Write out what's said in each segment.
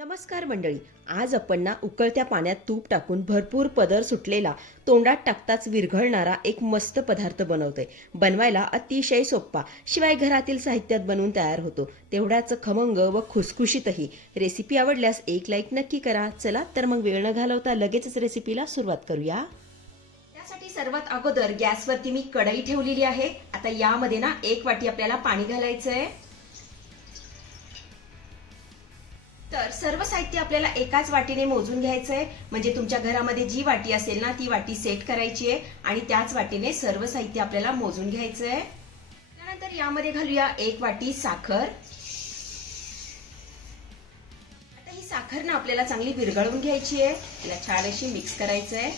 नमस्कार मंडळी. आज आपण ना उकळत्या पाण्यात तूप टाकून भरपूर पदर सुटलेला तोंडात टाकताच विरघळणारा एक मस्त पदार्थ बनवतोय. बनवायला अतिशय सोप्पा शिवाय घरातील साहित्यात बनवून तयार होतो. तेवढ्याच खमंग व खुसखुशीतही. रेसिपी आवडल्यास एक लाईक नक्की करा. चला तर मग वेळ न घालवता लगेचच रेसिपीला सुरुवात करूया. त्यासाठी सर्वात अगोदर गॅसवरती मी कढई ठेवलेली आहे. आता यामध्ये ना एक वाटी आपल्याला पाणी घालायचं आहे तर सर्व साहित्य आपल्याला एकाच वाटीने मोजून घ्यायचं आहे म्हणजे तुमच्या घरामध्ये जी वाटी असेल ना ती वाटी सेट करायची आहे आणि त्याच वाटीने सर्व साहित्य आपल्याला मोजून घ्यायचं आहे त्यानंतर यामध्ये घालूया एक वाटी साखर. आता ही साखर ना आपल्याला चांगली विरघळून घ्यायची आहे. तिला छान अशी मिक्स करायचं आहे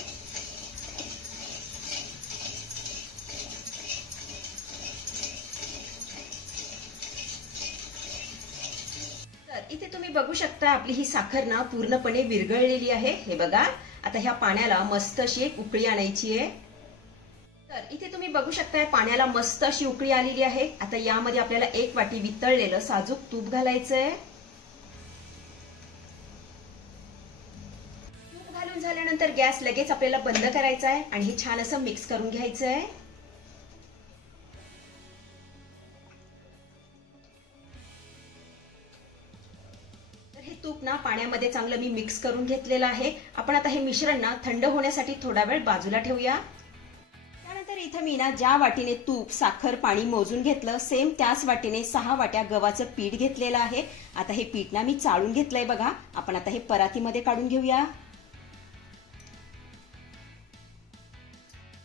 बघू आपली ही साखर ना पूर्णपणे विरघळलेली आहे. हे बघा आता ह्या पाण्याला मस्त अशी एक उकळी आणायची आहे. तर इथे तुम्ही बघू शकताय पाण्याला मस्त अशी उकळी आलेली आहे. आता यामध्ये आपल्याला एक वाटी वितळलेलं साजूक तूप घालायचं आहे तूप घालून झाल्यानंतर गॅस लगेच आपल्याला बंद करायचा आहे आणि हे छान असं मिक्स करून घ्यायचं आहे पाण्यामध्ये चांगलं मी मिक्स करून घेतलेलं आहे. आपण आता हे मिश्रण ना थंड होण्यासाठी थोडा वेळ बाजूला ठेवूया. त्यानंतर इथं मी ना ज्या वाटीने तूप साखर पाणी मोजून घेतलं सेम त्याच वाटीने सहा वाट्या गव्हाचं पीठ घेतलेलं आहे. आता हे पीठ ना मी चाळून घेतलंय बघा. आपण आता हे परातीमध्ये काढून घेऊया.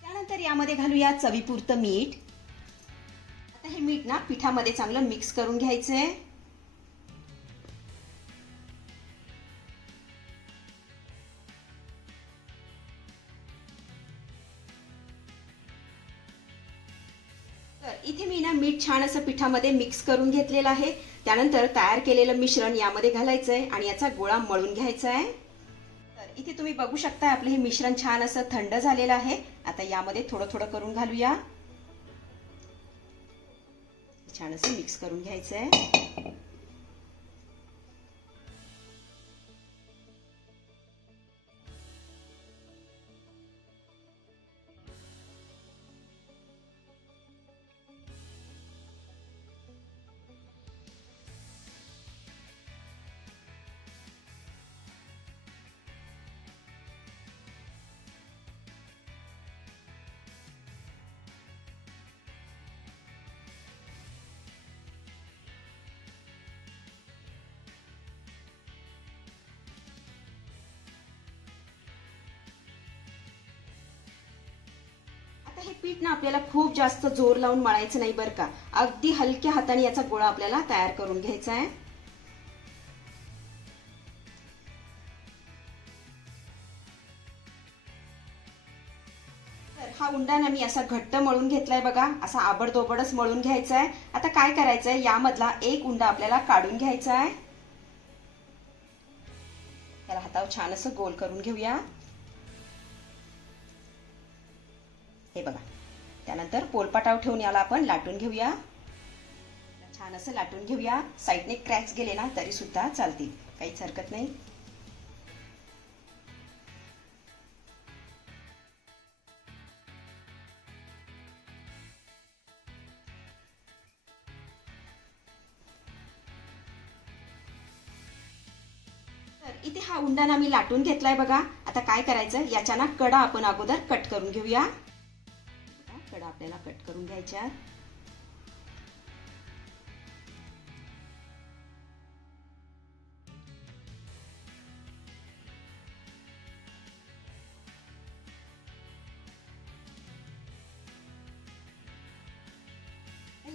त्यानंतर यामध्ये घालूया चवीपुरतं मीठ. आता हे मीठ ना पिठामध्ये चांगलं मिक्स करून घ्यायचंय. तर इथे मी ना मीठ छान असं पिठामध्ये मिक्स करून घेतलेलं आहे. त्यानंतर तयार केलेलं मिश्रण यामध्ये घालायचं आहे आणि याचा गोळा मळून घ्यायचा आहे तर इथे तुम्ही बघू शकता आपलं हे मिश्रण छान असं थंड झालेलं आहे. आता यामध्ये थोडं थोडं करून घालूया. छान असं मिक्स करून घ्यायचं आहे पीठ ना आपल्याला खूप जास्त जोर लावून मळायचं नाही बरं का. अगदी हलक्या हाताने याचा गोळा आपल्याला तयार करून घ्यायचा आहे. तर हा उंडा ना मी असा घट्ट मळून घेतलाय बघा. असा आबडदोबडच मळून घ्यायचा आहे. आता काय करायचंय? यामधला एक उंडा आपल्याला काढून घ्यायचा आहे. याला हातावर छान असं गोल करून घेऊया. हे बघा. त्यानंतर पोलपाटाव ठेवून याला आपण लाटून घेऊया. छान असं लाटून घेऊया. साईडने क्रॅक्स गेले ना तरी सुद्धा चालतील. काहीच हरकत नाही. तर इथे हा उंडाणा मी लाटून घेतलाय बघा. आता काय करायचं? याच्या ना कडा आपण अगोदर कट करून घेऊया. कडा आपल्याला कट करून घ्यायच्या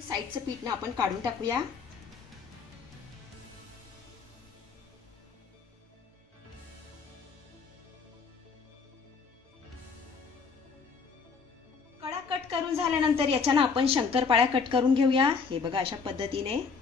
साईडचं पीठ ना आपण काढून टाकूया. कट करून झाल्यानंतर याच्यानं आपण शंकरपाळ्या कट करून घेऊया. हे बघा अशा पद्धतीने.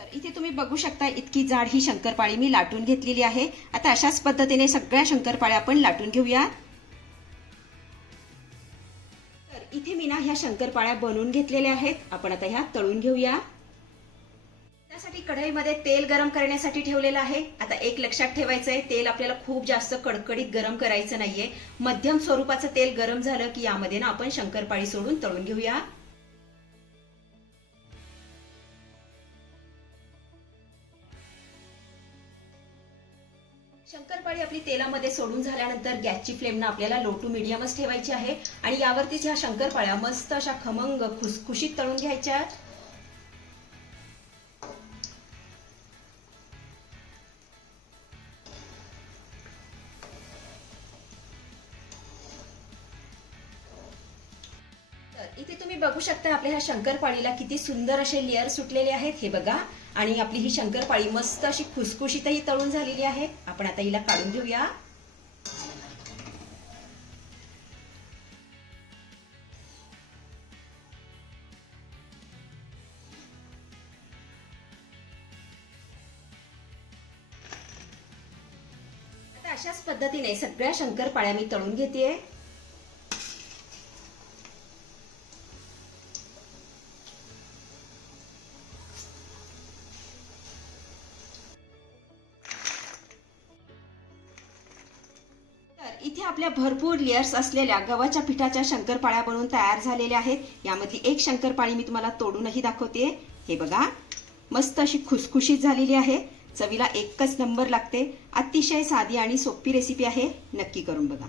तर इथे तुम्ही बघू शकता इतकी जाड ही शंकरपाळी मी लाटून घेतलेली आहे. आता अशाच पद्धतीने सगळ्या शंकरपाळ्या आपण लाटून घेऊया. तर इथे मी ना ह्या शंकरपाळ्या बनवून घेतलेल्या आहेत. आपण आता ह्या तळून घेऊया. त्यासाठी कढईमध्ये तेल गरम करण्यासाठी ठेवलेलं आहे. आता एक लक्षात ठेवायचंय तेल आपल्याला खूप जास्त कडकडीत गरम करायचं नाहीये. मध्यम स्वरूपाचं तेल गरम झालं की यामध्ये ना आपण शंकरपाळी सोडून तळून घेऊया. शंकरपाळी आपली तेलामध्ये सोडून झाल्यानंतर गॅसची फ्लेम ना आपल्याला लो टू मिडियमच ठेवायची आहे. आणि यावरतीच ह्या शंकरपाळ्या मस्त अशा खमंग खुसखुशीत तळून घ्यायच्या इथे तुम्ही बघू शकता आपल्या ह्या शंकरपाळीला किती सुंदर असे लेअर सुटलेले आहेत हे बघा. आणि आपली ही शंकरपाळी मस्त अशी खुसखुशीतही तळून झालेली आहे. आपण आता हिला काढून घेऊया. आता अशाच पद्धतीने सगळ्या शंकरपाळ्या मी तळून घेते इथे आपल्या भरपूर लेयर्स असलेल्या गव्हाच्या पिठाच्या शंकरपाळ्या बनवून तयार झालेल्या आहेत. यामधली एक शंकरपाळी मी तुम्हाला तोडूनही दाखवते. हे बघा मस्त अशी खुसखुशीत झालेली आहे. चवीला एकच नंबर लागते. अतिशय साधी आणि सोपी रेसिपी आहे. नक्की करून बघा.